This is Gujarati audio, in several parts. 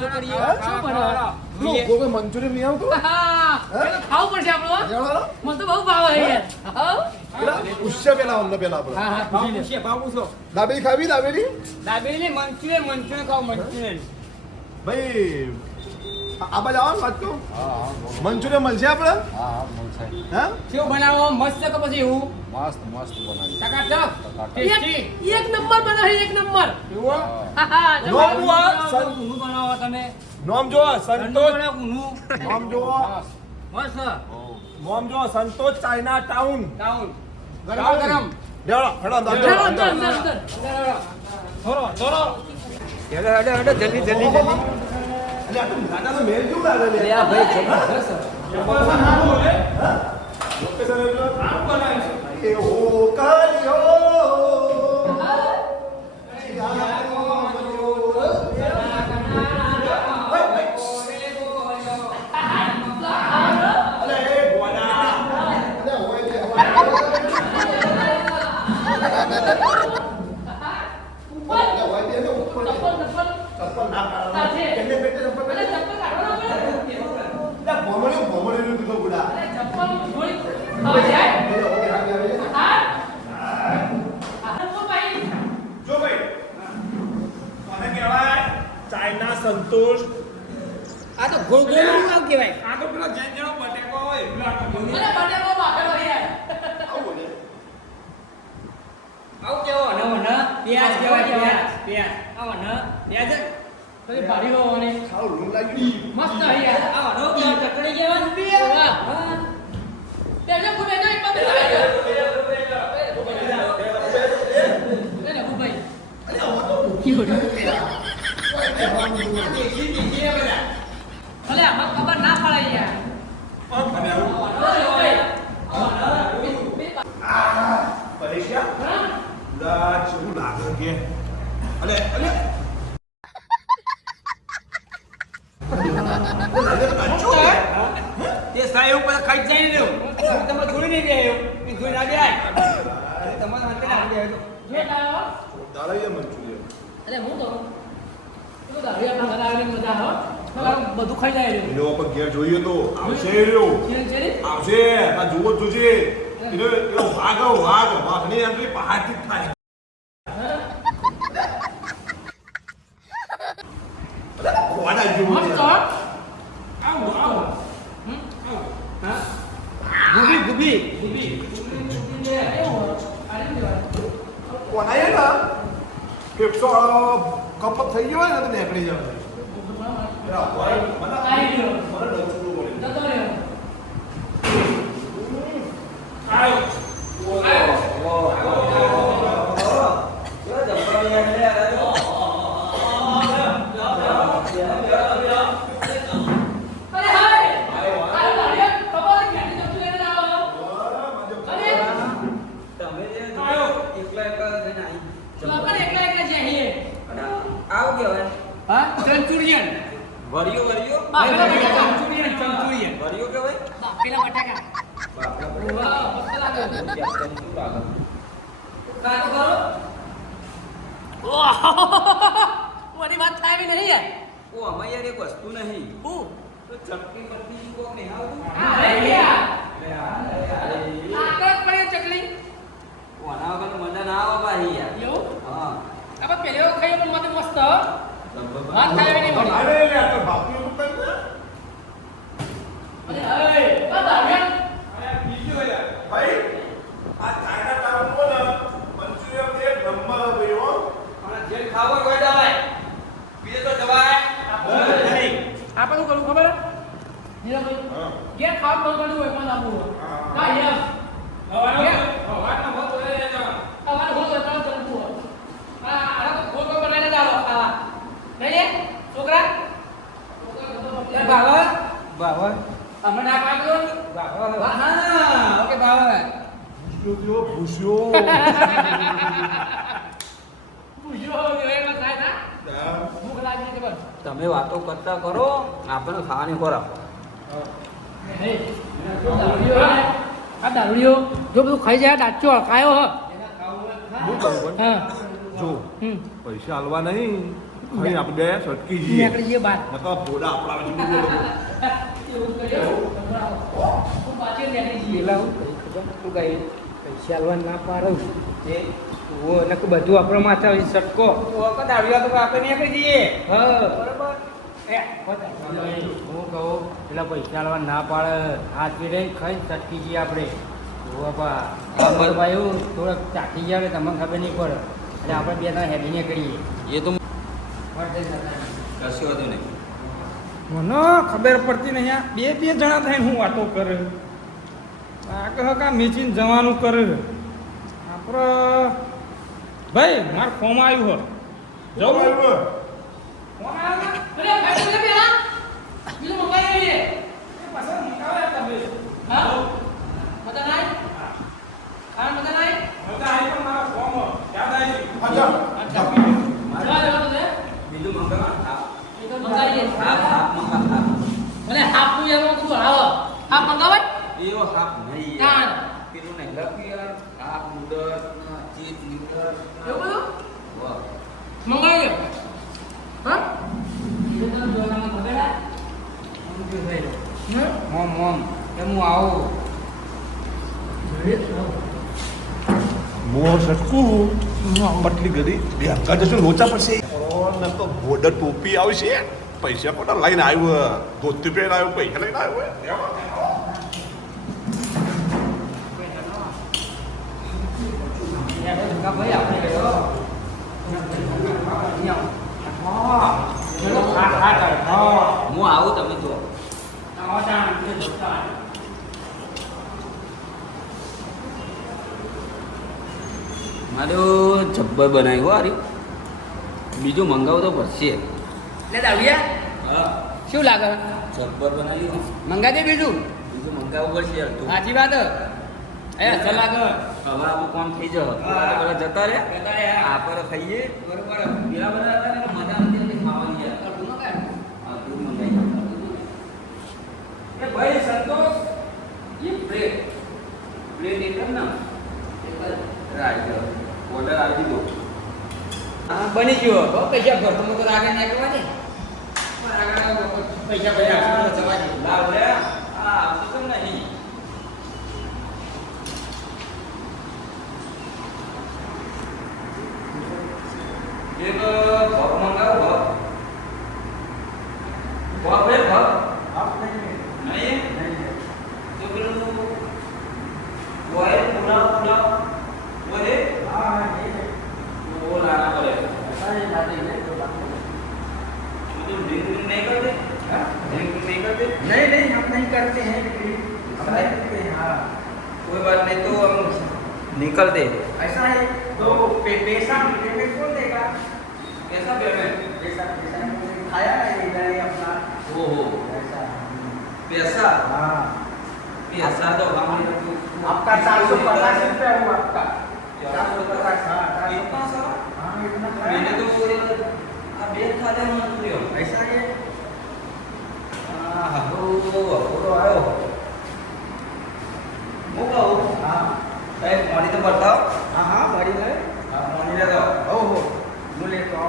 નાસ્તો કરીએ શું બનાવો કોઈ મંચુરિયન નહીં આવતું ખાવું પડશે આપણો મને તો બહુ ભાવે છે યાર પૂછશે પેલા અમને પેલા આપણે હા પૂછી લે ભાવ પૂછો દાબેલી ખાવી દાબેલી દાબેલી મંચુરિયન ખાવ મંચુરિયન ભાઈ આ બાજુ આવો ને વાત કહું મંચુરિયન મળશે આપણે હા કેવું બનાવો મસ્ત કે પછી એવું મસ્ત બનાવી ટકાટક ટેસ્ટી એક નંબર બનાવી એક નંબર એવું નોમ ઊનું બનાવો તમે નોમ જો સંતોષ ઊનું નોમ જો મસ્ત નોમ જો સંતોષ ચાઇના ટાઉન ડાઉન ગરમ ગરમ દેડો હેડો અંદર અંદર અંદર થોડો જલ્દી એટલે આ તો દાદાનો મેલ કેવું લાગે લે આ ભાઈ જબરદસ્ત લોકેશન એ હો કાલિયો ચાઇના સંતોષ આ તો ગોળ ગોળ કામ કહેવાય આ તો પેલા જેનો બટેકો હોય અરે બટેકો બાફેલો યાર આવું ને આવું કેવો ને પ્યાજ કહેવાય પ્યાજ આવો ને પ્યાજ તો ભારી લો અને ખાવ રૂમ લાગી મસ્ત હે યાર આવો નો ચટણી કહેવાય વાહ તેજો કોઈ બેજો એક પંદર લે ને ભાઈ અરે આવો તો કી ભલે આમાં ખબર ના પડે યાર પરેશિયા લા શું લાગે કે અલે તે સાહેબ ઉપર ખાઈ જાય ને હું તમે જોઈ નહીં ગયા એ જોઈ ના ગયા તમારે હાથે ના ગયા જે લાવો દાળાઈએ મંચુરિયન અરે હું તો દારૂ આપણા ઘરે આવીને મજા આવે બધું ખાઈ જાય રહ્યું એનો આપણે ઘેર જોઈએ તો આવશે રહ્યો આવશે આ જુઓ જોજે એનો વાઘની એન્ટ્રી પહાડથી જ થાય કોડા જેવું છે ગુબી કોના એ ના ફેફસો કપ થઈ ગયો હોય ને તો નીકળી જાય ચંચુરિયન વરિયો ચંચુરિયન વરિયો કહેવાય બાફેલા બટાકા મારી વાત થાય નહીં યાર ઓ અમાર યાર એક વસ્તુ નહીં હું તો ચટણી બટણી કોક નહીં આવતું હા રે યાર આકર પડે ચકલી ઓના વગર મજા ના આવે ભાઈ યાર એવું હા આપણે પહેલી વાર ખાઈ પણ મને મસ્ત વાત થાય નહીં મળી અરે લે આ તો બાપુ તો અરે અરે દારૂ ભાઈ આ ચાઇના ટાઉનમાં મંચુરિયન એક નંબર ભાઈ હો અને જે ખાવો હોય જવાય બીજે તો જવાય નહીં આપણે શું કરવું ખબર નીરવભાઈ ઘેર ખાવા કરવાનું હોય પણ આપવું હા યાર હવાનો હોત હોય ચાલતું હોય આ તો ગોળ બનાવીને જ આવો ખાવા નહીં છોકરા બાવા અમે ના પાડો બાવા હા ઓકે બાવા ભૂસ્યો ભૂસ્યો પૂછ્યો એમાં થાય ના ભૂખ લાગી છે બસ તમે વાતો કરતા કરો આપણને ખાવાની ખોરાક આ દારૂડિયો જો બધું ખાઈ જાય ડાચો હળકાયો હ હું કહું હા જો પૈસા હાલવા નહીં ખાલી આપણે બે સટકી જઈએ નીકળી જઈએ બહાર નકર ભોડા આપણા આવે છે બોલો એવું કરીએ હું પાછી નીકળી જઈએ પેલા હું કહી ખબર તું કહી પૈસા આલવા ના પાડું એ ઓ નકર બધું આપણા માથે આવી સટકો વખત આવ્યા તો આપણે નીકળી જઈએ હા બરોબર એ હું કહું પેલા પૈસા આલવા ના પાડે હાથ પીડે ખાઈ સટકી જઈએ આપણે બાપા ભાઈ એવું થોડોક ચાકી જાય તમને ખબર નહીં પડે એટલે આપણે બે ત્રણ હેડીને કરીએ એ તો કશું હતું નહીં મને ખબર પડતી નહીં આ બે જણા થઈને હું વાતો કરે આ કહે મેચીને જવાનું કરે આપણે ભાઈ મારે ફોન આવ્યું હો જવું જવું ફોન આવ્યો ને અરે ખાઈ લે પેલા બીજું મંગાઈ લઈએ પાછા મંગાવે તમે હા મજા નાઈ ખાન મજા નાઈ મજા આવી પણ મારા ફોન યાદ આવી અચ્છા જવા દેવાનું છે બીજું મંગાવા એ તો મંગાઈએ હાફ હાફ મંગા મને હાફ નું એમાં કું હાલો હાફ મંગાવાય એવો હાફ નહીં તાણ પેલું નહીં લખી હાફ નૂડલ્સ ચીઝ નૂડલ્સ એવું બધું વાહ મંગાઈ લે હા એ તો જોવામાં ખબર હે મોમ મોમ એ હું આવું મોં સટકું બટલી ગરી બે હક્કા જશું લોચા પડશે ન તો બોર્ડર ટોપી આવશે પૈસા કોટા લઈને આવ્યો ધોતી પહેર આવ્યો પૈસા લઈને આવ્યો ભાઈ આપણે ચલો હું આવું તમે જો મારું જબ્બર બનાવ્યું હો અરે બીજું મંગાવું તો પડશે લે દાડિયા હા શું લાગે જબ્બર બનાવ્યું મંગા દે બીજું બીજું મંગાવવું પડશે યાર તું સાચી વાત એ અસર લાગે હવે આપણું કામ થઈ જશે બધા જતા રે આપણે ખાઈએ બરોબર પેલા બધા હતા ને મજા નથી આવતી ખાવાની યાર હા તું મંગાઈ એ ભાઈ સંતોષ ये प्लेट प्लेट एक ना राइट ऑर्डर आ दी दो હા બની ગયો બહુ પૈસા ભરતો તો આગળ નહીં કરવાની આગળ પૈસા ભર્યા જવા દે लाव रे हां तो नहीं एक भर मंगाओ भर भर भर नहीं तो फिर वो है पूरा पूरा वो है वो लाना पड़ेगा तो ड्रिंक नहीं करते ड्रिंक नहीं करते नहीं हम नहीं करते हैं हम नहीं करते हैं हाँ कोई बात नहीं तो हम निकलते ऐसा है तो पैसा पेमेंट कौन देगा कैसा पेमेंट पैसा खाया है इधर ही अपना ओ हो ऐसा पैसा हाँ पैसा तो हमारे आपका 450 रुपया हुआ आपका 450 हाँ इतना सारा हाँ इतना मैंने खाया तो अब एक खाते हैं मत लियो ऐसा है हाँ हो आयो वो कहो हाँ एक मॉडी तो बताओ हाँ हाँ बड़ी है हाँ मॉडी ले दो ओहो बोले तो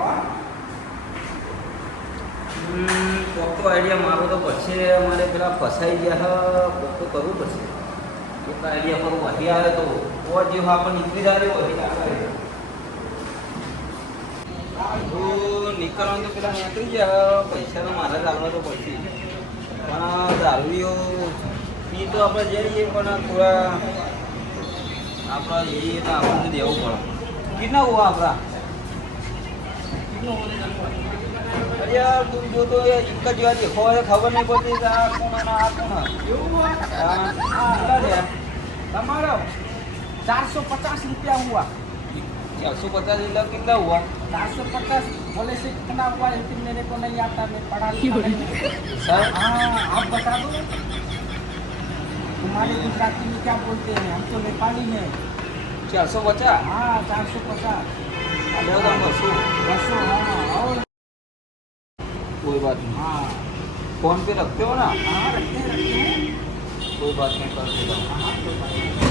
કોક તો આઈડિયા મારો તો પછી અમારે પેલા ફસાઈ ગયા કોક તો કરવું પડશે એક આઈડિયા પર વધી આવે તો જે આપણને નીકળી જાય વધી આવે નીકળવાનું તો પેલા નીકળી ગયા પૈસા તો મારે જ આવવાનો તો પછી પણ દારૂઓ પી તો આપણે જઈએ પણ થોડા આપણા એ તો આપણને દેવું પડે કેટલા હોવા આપણા અરે યાર તું જો તો એક જ વાર દેખો ખબર નહીં પડતી કે આ કોણ અને આ કોણ એવું કેટલા છે તમારો 450 रुपया हुआ 450 એટલે કેટલા हुआ 450 बोले से कितना हुआ लेकिन मेरे को नहीं आता मैं पढ़ा लिखा नहीं हूँ। सर हाँ आप बता दो तुम्हारे गुजराती में क्या बोलते हैं हम तो नेपाली हैं 450 हाँ 450 अरे तो बसो बसो हाँ और कोई बात नहीं हाँ फोन पे रखते हो ना हाँ रखते हैं कोई बात नहीं कर देता हूँ हाँ कोई बात नहीं।